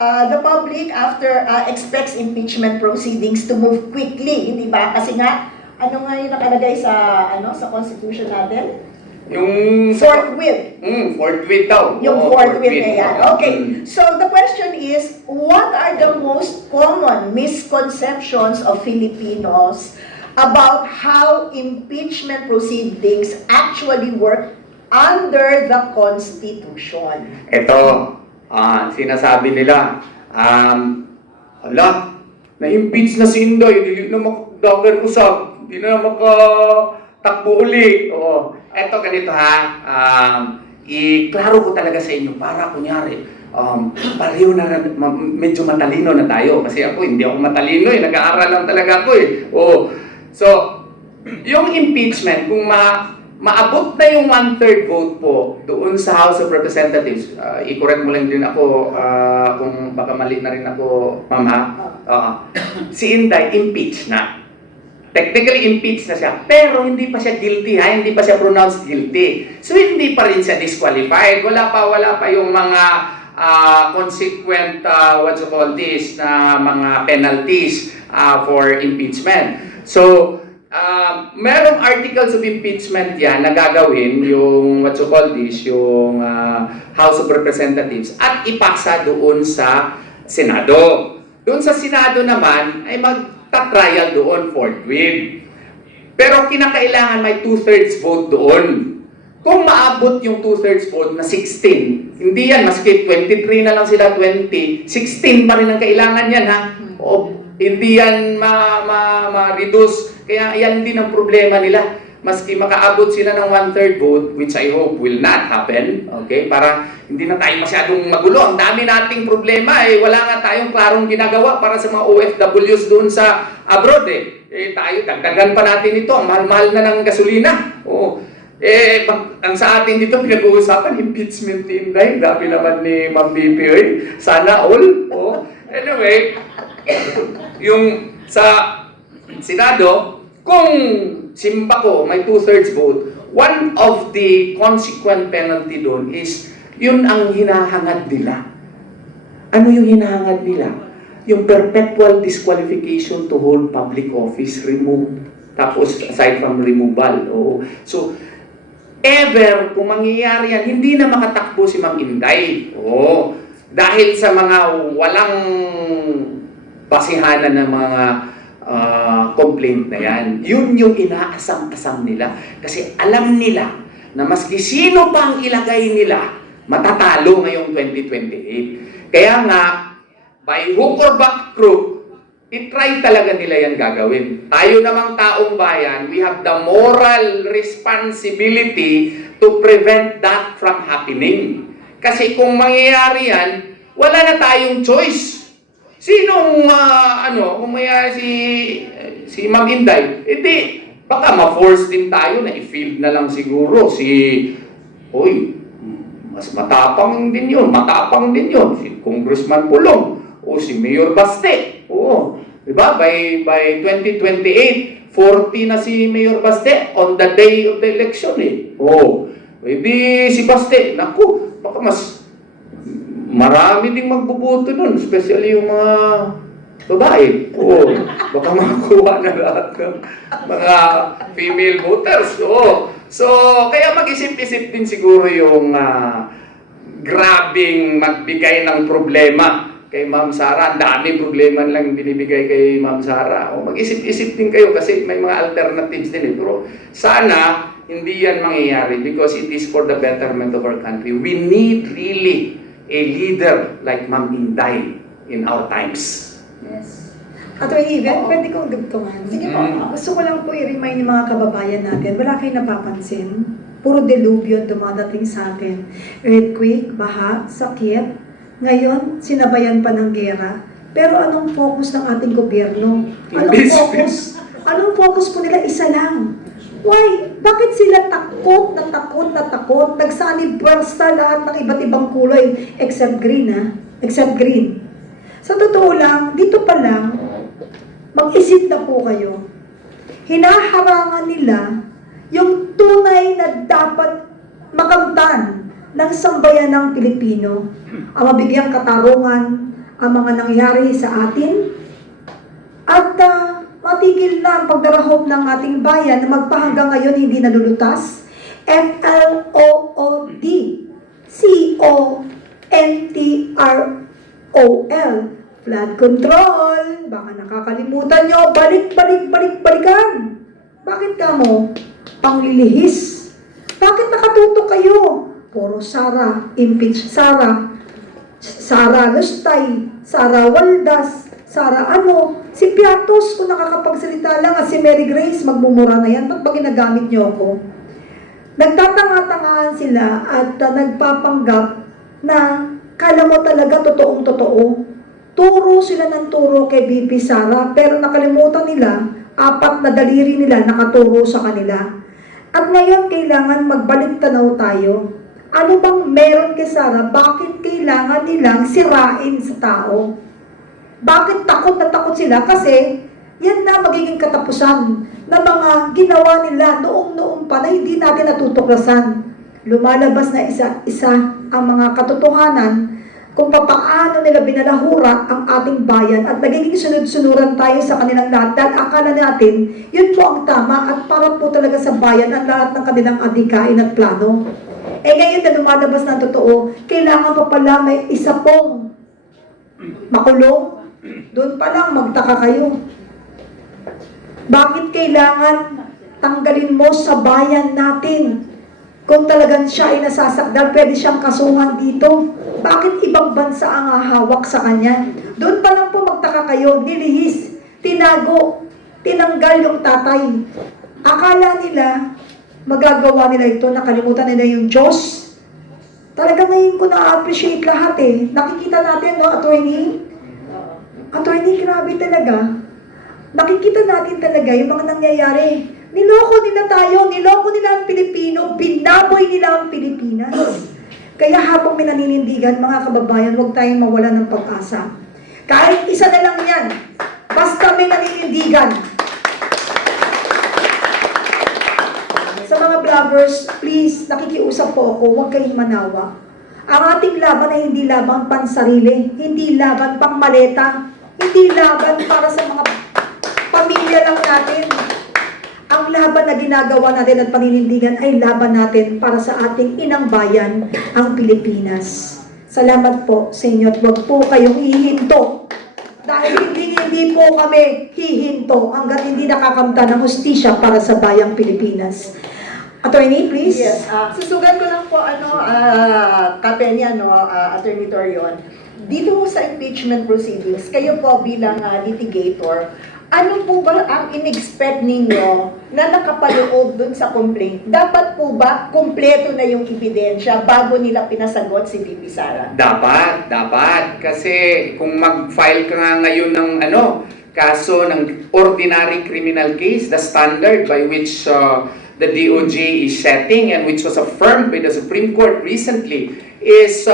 The public after expects impeachment proceedings to move quickly, hindi ba? Kasi nga, ano nga yung nakalagay sa sa constitution natin? Yung Forthwith. Forthwith daw. Yung Oo, forthwith na yan. Okay. Mm. So the question is, what are the most common misconceptions of Filipinos about how impeachment proceedings actually work under the Constitution? Ito, sinasabi nila, ala, na-impeach na si Inday, hindi na makadagan usap, hindi na makatakbo uli. Oo. Ito, ganito ha, iklaro ko talaga sa inyo para kunyari, pareho na, medyo matalino na tayo. Kasi ako, hindi ako matalino nag-aaral lang talaga ako Oh. So, yung impeachment, kung maabot na yung 1/3 vote po doon sa House of Representatives, i-correct mo lang din ako kung baka mali na rin ako, mama. Si Inday, impeach na. Technically, impeach na siya. Pero hindi pa siya guilty, hindi pa siya pronounced guilty. So, hindi pa rin siya disqualified. Wala pa yung mga consequent, na mga penalties for impeachment. So, merong articles of impeachment yan na gagawin yung yung House of Representatives at ipasa doon sa Senado. Doon sa Senado naman ay magta-trial doon forthwith. Pero kinakailangan may 2/3 vote doon. Kung maabot yung 2/3 vote na 16, hindi yan, maski 23 na lang sila, 20, 16 pa rin ang kailangan yan ha. O, hindi yan ma-reduce. Kaya yan din ang problema nila. Maski makaabot sila ng 1/3 vote, which I hope will not happen, okay? Para hindi na tayo masyadong magulo. Ang dami nating problema wala nga tayong klarong ginagawa para sa mga OFWs doon sa abroad tayo, dagdagan pa natin ito. Ang mahal-mahal na ng gasolina. Ang sa atin dito, pinag-uusapan, impeachment team dahil dami naman ni Ma'am BP. Sana all. Anyway, yung sa Senado, kung simba ko may 2/3 vote, one of the consequent penalty doon is yun ang hinahangad nila. Ano yung hinahangad nila? Yung perpetual disqualification to hold public office removed. Tapos aside from removal. So, ever kung mangyayari yan, hindi na makatakbo si Ma'am Inday. Dahil sa mga walang basihanan ng mga complaint na yan. Yun yung inaasam-asam nila. Kasi alam nila na maski sino pang ilagay nila, matatalo ngayong 2028. Kaya nga, by hook or by crook, itry talaga nila yan gagawin. Tayo namang taong bayan, we have the moral responsibility to prevent that from happening. Kasi kung mangyayari yan, wala na tayong choice. Sinong, kung may si Ma'am Inday, hindi, baka ma-force din tayo na i-field na lang siguro mas matapang din yun, si Congressman Pulong, o si Mayor Baste, diba, by 2028, 40 na si Mayor Baste on the day of the election Hindi si Baste, naku, baka mas marami ding magbuboto nun, especially yung mga babae. Baka makakuha na lahat ng mga female voters. So, kaya mag-isip-isip din siguro yung grabing magbigay ng problema kay Ma'am Sara. Ang daming problema lang binibigay kay Ma'am Sara. Mag-isip-isip din kayo kasi may mga alternatives din Pero sana hindi yan mangyayari because it is for the betterment of our country. We need really a leader like Ma'am Inday in our times. Yes. Attorney Even, pwede kong dugtungan. Sige po, gusto ko lang po i-remind yung mga kababayan natin, wala kayong napapansin. Puro delubyo dumadating sa atin. Earthquake, baha, sakit. Ngayon, sinabayan pa ng gera. Pero anong focus ng ating gobyerno? Anong focus po nila? Isa lang. Why? Bakit sila takot na takot? Nagsa-universal lahat ng iba't ibang kulay except green, Except green. Sa totoo lang, dito pa lang, mag-isip na po kayo. Hinaharangan nila yung tunay na dapat makamtan ng sambayan ng Pilipino. Ang mabigyang katarungan, ang mga nangyari sa atin at matigil na ang pagdarahop ng ating bayan na magpahanggang ngayon hindi nalulutas. FLOOD CONTROL flood control. Baka nakakalimutan nyo, balikan. Bakit ka mo? Panglilihis. Bakit nakatutok kayo? Puro Sara, impeach Sara, Sara Lustay, Sara Waldas, Sara si Piatos kung nakakapagsalita lang at si Mary Grace magmumura na yan. Ba't ba ginagamit nyo ako? Nagtatanga-tangahan sila at nagpapanggap na kala mo talaga totoong-totoo. Turo sila ng turo kay BP Sara pero nakalimutan nila, 4 na daliri nila nakaturo sa kanila. At ngayon kailangan magbalik tanaw tayo. Ano bang meron kay Sara? Bakit kailangan nilang sirain sa tao? Bakit takot na takot sila? Kasi yan na magiging katapusan ng mga ginawa nila noong pa na hindi natin natutuklasan. Lumalabas na isa-isa ang mga katotohanan kung paano nila binalahura ang ating bayan at nagiging sunod-sunuran tayo sa kanilang lahat dahil akala natin yun po ang tama at para po talaga sa bayan ang lahat ng kanilang adhikain at plano. Ngayon na lumalabas na totoo, kailangan pa pala may isa pong makulong. Doon pa lang magtaka kayo. Bakit kailangan tanggalin mo sa bayan natin? Kung talagang siya ay nasasakdal, pwede siyang kasuhan dito. Bakit ibang bansa ang hahawak sa kanya? Doon pa lang po magtaka kayo, nilihis, tinago, tinanggal yung tatay. Akala nila, magagawa nila ito, nakalimutan nila yung Diyos. Talaga ngayon ko na-appreciate lahat Nakikita natin, no, attorney? Attorney, grabe talaga. Nakikita natin talaga yung mga nangyayari. Niloko nila tayo, niloko nila ang Pilipino, binaboy nila ang Pilipinas. Kaya habang may naninindigan, mga kababayan, huwag tayong mawala ng pag-asa. Kahit isa na lang yan, basta may naninindigan. Sa mga vloggers, please, nakikiusap po ako, huwag kayong manawa. Ang ating laban ay hindi laban pansarili, hindi laban pang maleta, hindi laban para sa mga pamilya lang natin. Ang laban na ginagawa natin at paninindigan ay laban natin para sa ating inang bayan, ang Pilipinas. Salamat po sa inyo at huwag po kayong hihinto. Dahil hindi po kami hihinto hanggat hindi nakakamta ng hustisya para sa bayang Pilipinas. Attorney, please. Yes, susugan ko lang po, Kapenya, Attorney Torion. Dito sa impeachment proceedings, kayo po bilang litigator, ano po ba ang in-expect ninyo na nakapaloob dun sa complaint? Dapat po ba kumpleto na yung ebidensya bago nila pinasagot si VP Sara? Dapat. Kasi kung mag-file ka nga ngayon ng kaso ng ordinary criminal case, the standard by which the DOJ is setting and which was affirmed by the Supreme Court recently is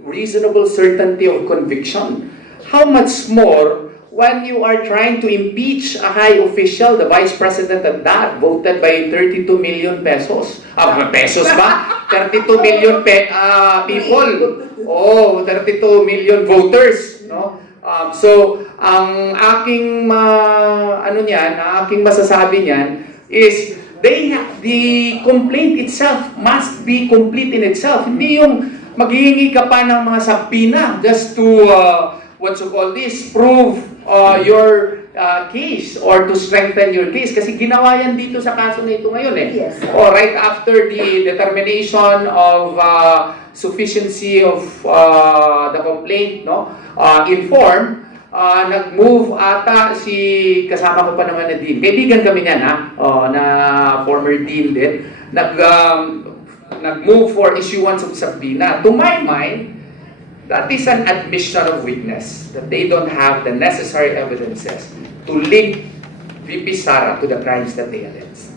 reasonable certainty of conviction. How much more when you are trying to impeach a high official, the Vice President at that, voted by 32 million pesos. Pesos ba? 32 million people. 32 million voters. No? So, ang aking aking masasabi niyan is the complaint itself must be complete in itself. Hindi yung maghihingi ka pa ng mga sabina just to prove your case or to strengthen your case. Kasi ginawa yan dito sa kaso na ito ngayon Yes. Right after the determination of sufficiency of the complaint, in form, nag-move ata kasama ko pa naman na dean. Kaibigan kami niyan, na former dean din. Nag-move for issuance of subpoena. To my mind, that is an admission of weakness, that they don't have the necessary evidences to link VP Sara to the crimes that they allege.